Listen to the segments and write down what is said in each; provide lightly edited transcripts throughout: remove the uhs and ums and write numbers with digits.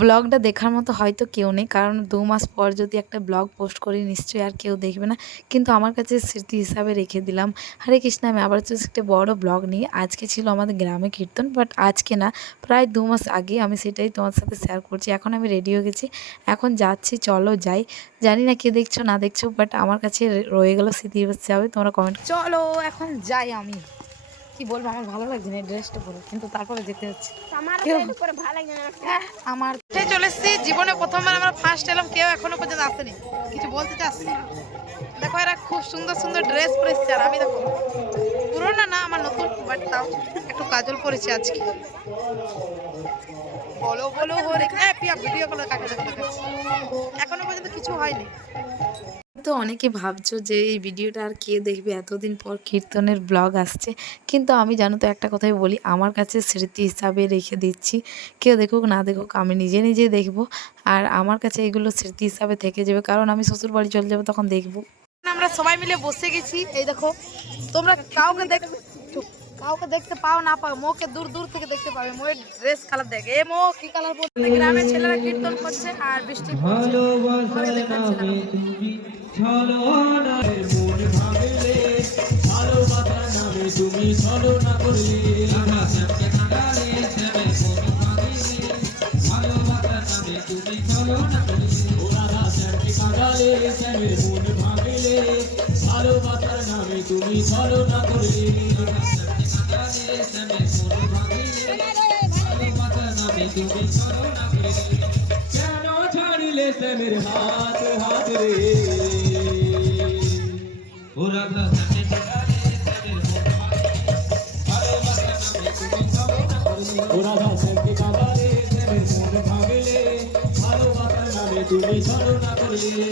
ব্লগটা দেখার মতো হয়তো কেউ নেই, কারণ 2 মাস পর যদি একটা ব্লগ পোস্ট করি নিশ্চয়ই আর কেউ দেখবে না, কিন্তু আমার কাছে স্মৃতি হিসাবে রেখে দিলাম। হরে কৃষ্ণ, আমি আবার চলছি একটা বড় ব্লগ নিয়ে। আজকে ছিল আমাদের গ্রামে কীর্তন, বাট আজকে না, প্রায় 2 মাস আগে। আমি সেটাই তোমার সাথে শেয়ার করছি। এখন আমি রেডি হয়ে গেছি, এখন যাচ্ছি, চলো যাই। জানি না কে দেখছো না দেখছো, বাট আমার কাছে রয়ে গেল স্মৃতি হিসাবে। তোমরা কমেন্ট চলো এখন যাই। আমি কি বলবো, আমার ভালো লাগছে না এই ড্রেসটা পরে, কিন্তু তারপরে যেতে হচ্ছে। আমার চলে এসেছি, জীবনে প্রথমবার আমরা ফার্স্ট এলাম, কেউ এখনো পর্যন্ত আসেনি। কিছু বলতে চাচ্ছি, দেখো এরা খুব সুন্দর সুন্দর ড্রেস পরেছে, আর আমি দেখো পুরোনো না, আমার নতুন, বাট তাও একটু কাজল পরেছি আজকে। বলো বলো হরে পিয়া ভিডিও কলে কাকে দেখাচ্ছি, এখনো পর্যন্ত কিছু হয়নি। তো অনেকে ভাবছো যে এই ভিডিওটা আর কে দেখবে, এতদিন পর কীর্তনের ব্লগ আসছে, কিন্তু আমি জানো তো একটা কথাই বলি, আমার কাছে স্মৃতি হিসাবে রেখে দিচ্ছি। কেউ দেখুক না দেখুক, আমি নিজে নিজে দেখব, আর আমার কাছে এগুলো স্মৃতি হিসাবে থেকে যাবে, কারণ আমি শ্বশুর বাড়ি চলে যাবো তখন দেখবো। আমরা সবাই মিলে বসে গেছি, এই দেখো তোমরা কাউকে দেখতে পাও না পাও, মোকে দূর দূর থেকে দেখতে পাবে। মোয়ের ড্রেস কালার দেখে, এ মো কি কালার বলছে। গ্রামের ছেলেরা কীর্তন করছে আর বৃষ্টি পড়ছে। তুমি ছলো না করলে কেন ছাড়িলে শ্যামের হাত হাত রে ওরা তুমি ছলো না করলে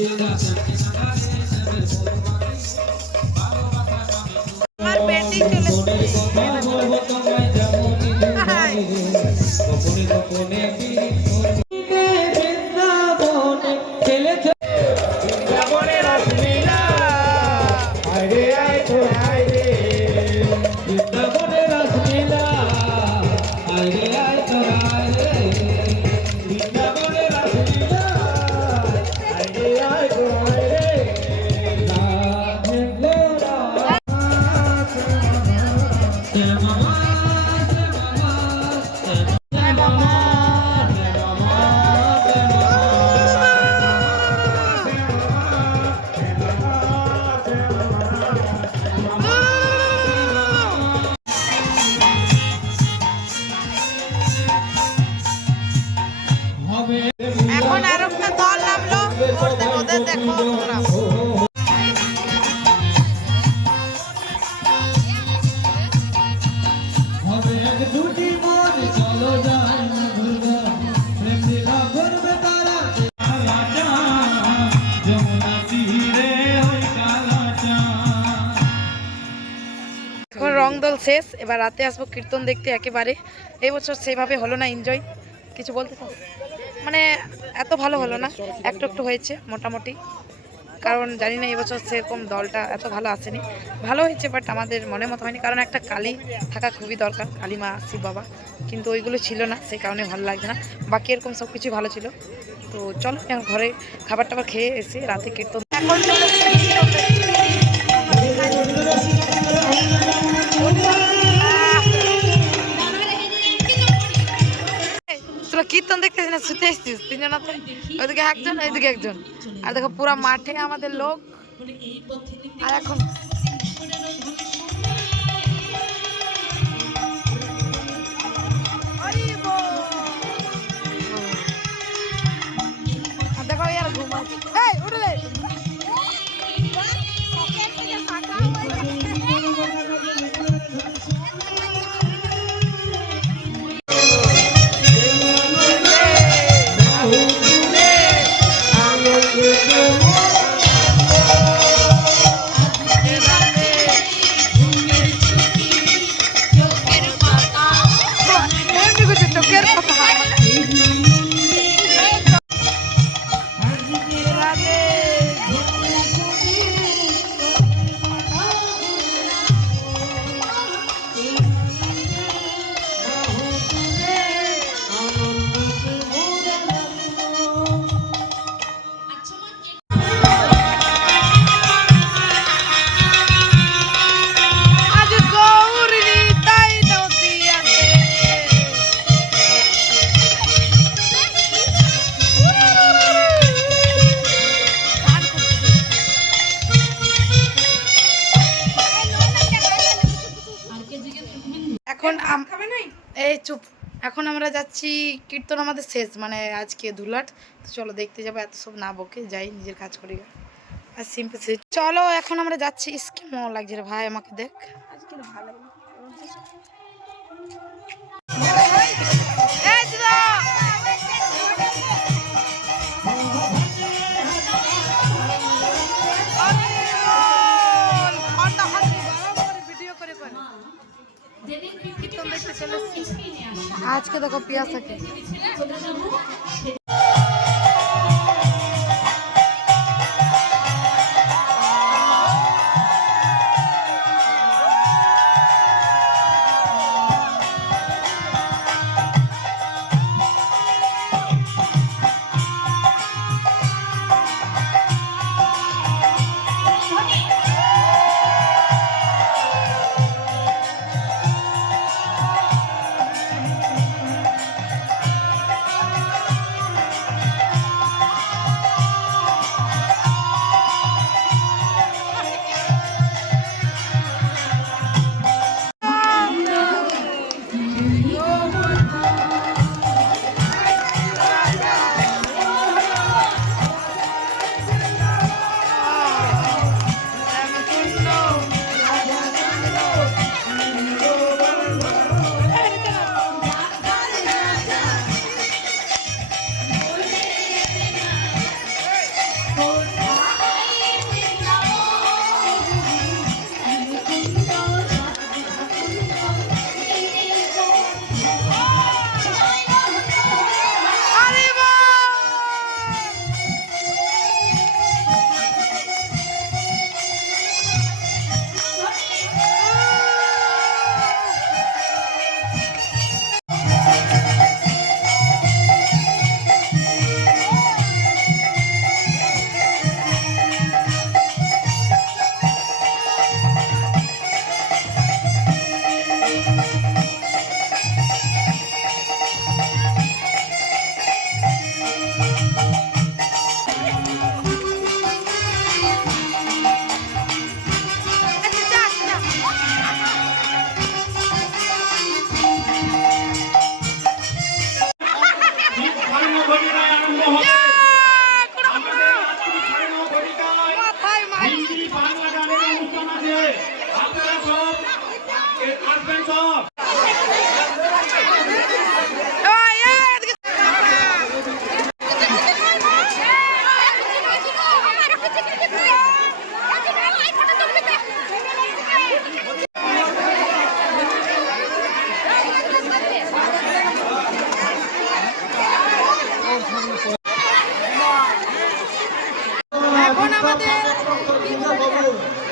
এখন আর একটা দল নামলো, ওদের দেখো তোমরা। এখন রং দল শেষ, এবার রাতে আসবো কীর্তন দেখতে। একেবারে এই বছর সেভাবে হলো না এনজয়। কিছু বলতে চাও? মানে এত ভালো হলো না, একটু একটু হয়েছে মোটামুটি, কারণ জানি না এবছর সেরকম দলটা এত ভালো আসেনি। ভালো হয়েছে, বাট আমাদের মনের মতো হয়নি, কারণ একটা কালী থাকা খুবই দরকার, কালী মা, শিব বাবা, কিন্তু ওইগুলো ছিল না, সেই কারণে ভালো লাগছে না। বাকি এরকম সব কিছুই ভালো ছিল। তো চলো এখন ঘরে খাবার টাবার খেয়ে এসে রাতে কীর্তন। এখন তোরা কীর্তন দেখতেছিস না শুতে এসছিস তিনজন? ওইদিকে একজন, এইদিকে একজন, আর দেখো পুরা মাঠে আমাদের লোক। আর এখন দেখো ইয়ার ঘুমাচ্ছে। এই উঠলে এখন এই চুপ, এখন আমরা যাচ্ছি, কীর্তন আমাদের শেষ মানে আজকে ধুলাট, তো চলো দেখতে যাবো, এত সব না বকে যাই, নিজের কাজ করি। আর সিম্পল চলো এখন আমরা যাচ্ছি। ইসকে মন লাগছে রে ভাই, আমাকে দেখ আজকে ভালো লাগে। আজকে দেখো পিয়াজ থাকে।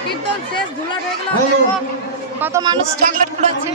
কীর্তন শেষ, ধুলাট হয়ে গেল। দেখো কত মানুষ চকলেট কুড়াচ্ছে।